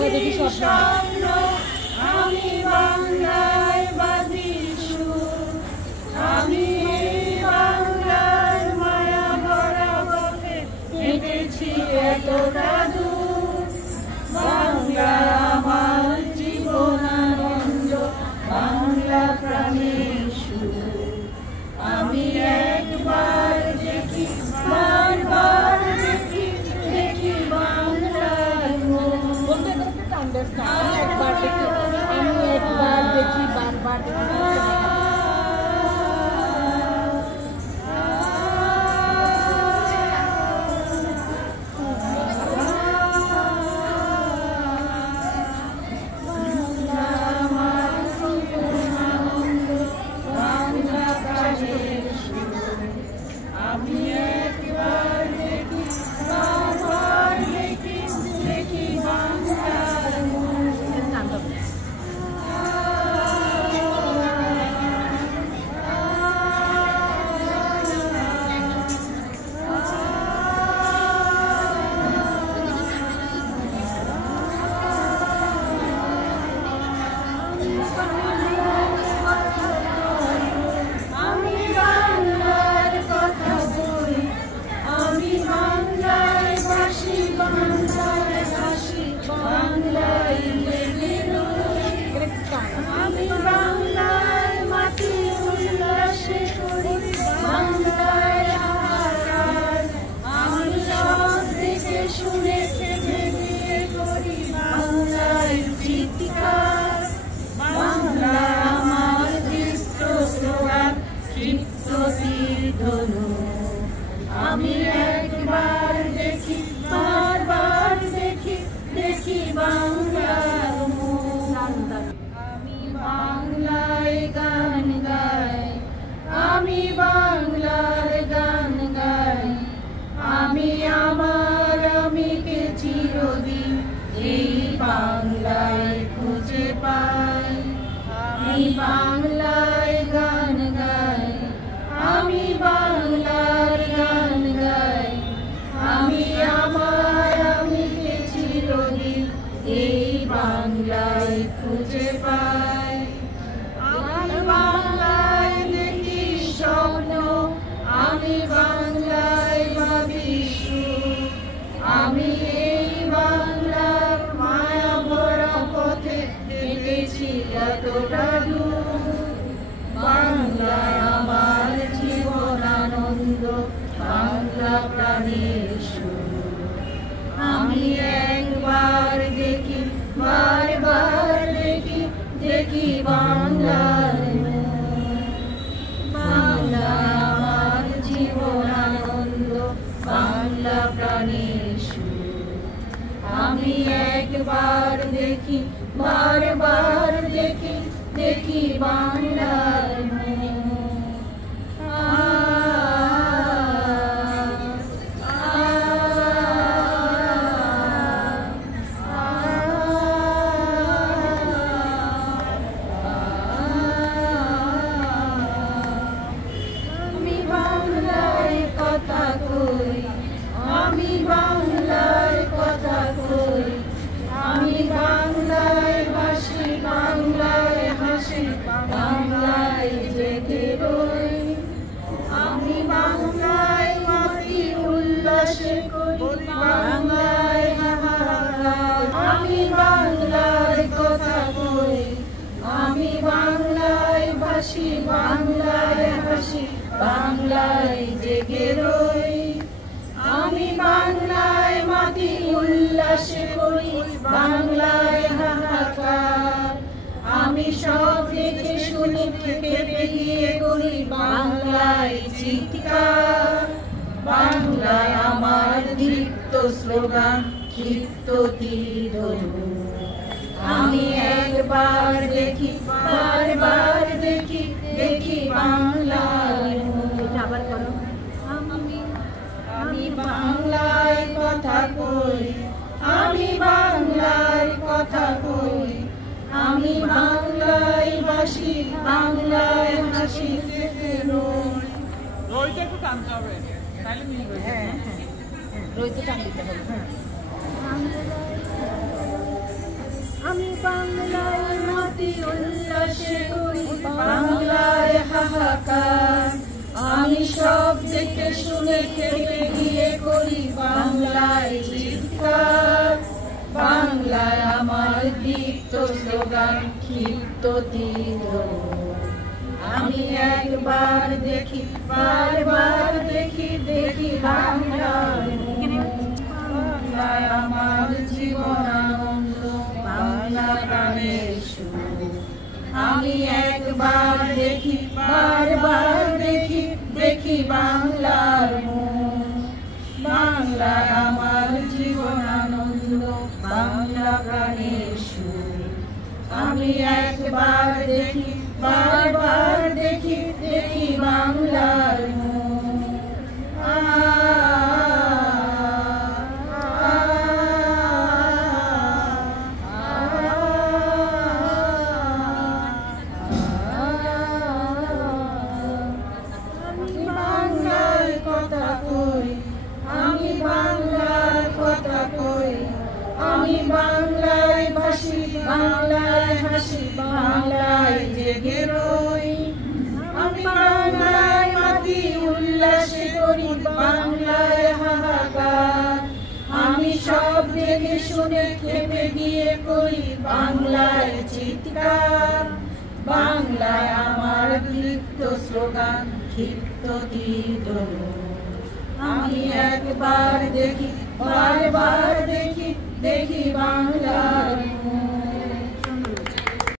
স্বপ্ন আমি বাংলায় বাঁধি সুর, আমি বাংলার মায়া ভরা পথে হেঁটেছি এতটা দূর। বাংলা আমার জীবনানন্দ, বাংলা প্রাণের সুর। আমি একবার দেখি, বারবার দেখি, দেখি বাংলার মন। আমি একবার দেখি, আমি একবার দেখি, বারবার দেখি। আমি একবার দেখি, বারবার দেখি, দেখি বাংলার মন। আমি বাংলায় গান গাই, আমি বাংলার গান গাই। আমি আমার আমিকে চিরদিন এই বাংলায় খুঁজে পাই। আমি বাংলায় গান গাই, আমি বাংলার গান গাই। আমি আমার আমিকে চিরদিন এই বাংলায় খুঁজে পাই। আমি বাংলায় দেখি স্বপ্ন, আমি বাংলায় ভাবি সুর। আমি এই বাংলার মায়া ভরা পথে হেঁটেছি এতটা দূর। বাংলা আমার জীবনানন্দ, বাংলা প্রাণের সুর। আমি একবার দেখি, বারবার দেখি, দেখি বাংলার মন। বাংলা আমার জীবনানন্দ, বাংলা প্রাণের সুর। আমি একবার দেখি, বারবার দেখি, দেখি বাংলার মন। আমি বাংলায় কথা কই, আমি বাংলায় কথা কই। আমি বাংলায় বাসি, বাংলায় হাসি, বাংলায় জেগে রই। আমি বাংলায় মাতি উল্লাসে করি, বাংলায় হাহাকার। আমি বাংলায় কথা কই, আমি বাংলায় ভাসি, বাংলায় হাসি, বাংলায় জেগে রই। আমি বাংলায় মাতি উল্লাসে করি, বাংলায় হাহাকার। আমি সব দেখে শুনে কেঁপে গিয়ে করি, বাংলায় চিৎকার। বাংলায় আমার দীপ্ত স্লোগান, ক্ষিপ্ত তীর ধনু। আমি একবার দেখি, বারবার দেখি, দেখি বাংলার মন। আবার বলো। আমি বাংলায় কথা কই, আমি বাংলায় কথা কই। আমি বাংলায় বাসি, বাংলায় হাসি, রইটা একটু টানতে হবে, তাহলে মিলবে। হ্যাঁ হ্যাঁ, রইতে টান দিতে হবে। বাংলায় মাটি উল্লাসে করি বাংলায় হাহাকার আমি সব দেখে শুনে খেপে গিয়ে করি বাংলায় চিৎকার বাংলায় আমার দীপ্ত স্লোগান ক্ষিপ্ত তীর আমি একবার দেখি বারবার দেখি দেখি বাংলার বাংলায় আমার জীবন আনন্দ বাংলা প্রাণের সুর আমি একবার দেখি বারবার দেখি দেখি বাংলার বাংলায় আমার জীবন আনন্দ বাংলা প্রাণের সুর আমি একবার দেখি বারবার দেখি দেখি বাংলার আমি বাংলায় ভাসি বাংলায় হাসি বাংলায় জেগে রই আমি বাংলায় মাটি উল্লাসে করি বাংলায় হাহাকার আমি সব দেখে শুনে খেপে গিয়ে করি বাংলায় চিৎকার বাংলায় আমার দীপ্ত স্লোগান ক্ষিপ্ত তীর আমি একবার দেখি বারবার দেখি দেখি বাংলা